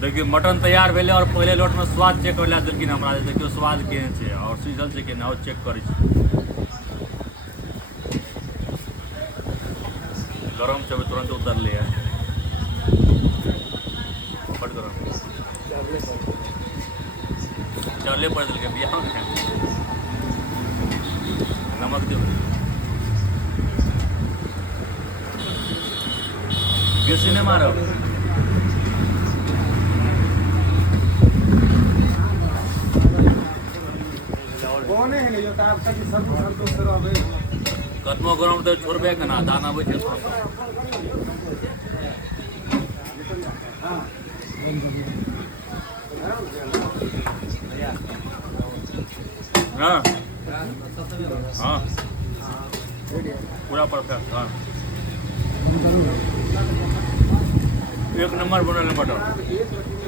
देखिए मटन तैयार भेले और पहले लोट में स्वाद चेक कर दिलखिन हमरा जे देखियो स्वाद केहन छै और सीझल छै कि नहि चेक करै छी। गरम छै तुरंत उतरले है बड़ गरम चले पड़ दिल के बियाह में नमक दियो बेसी नहीं मारो कतमो गरम तो छोड़बे के ना दाना बैठे हाँ हाँ पूरा परफेक्ट हाँ एक नंबर बनल मटन।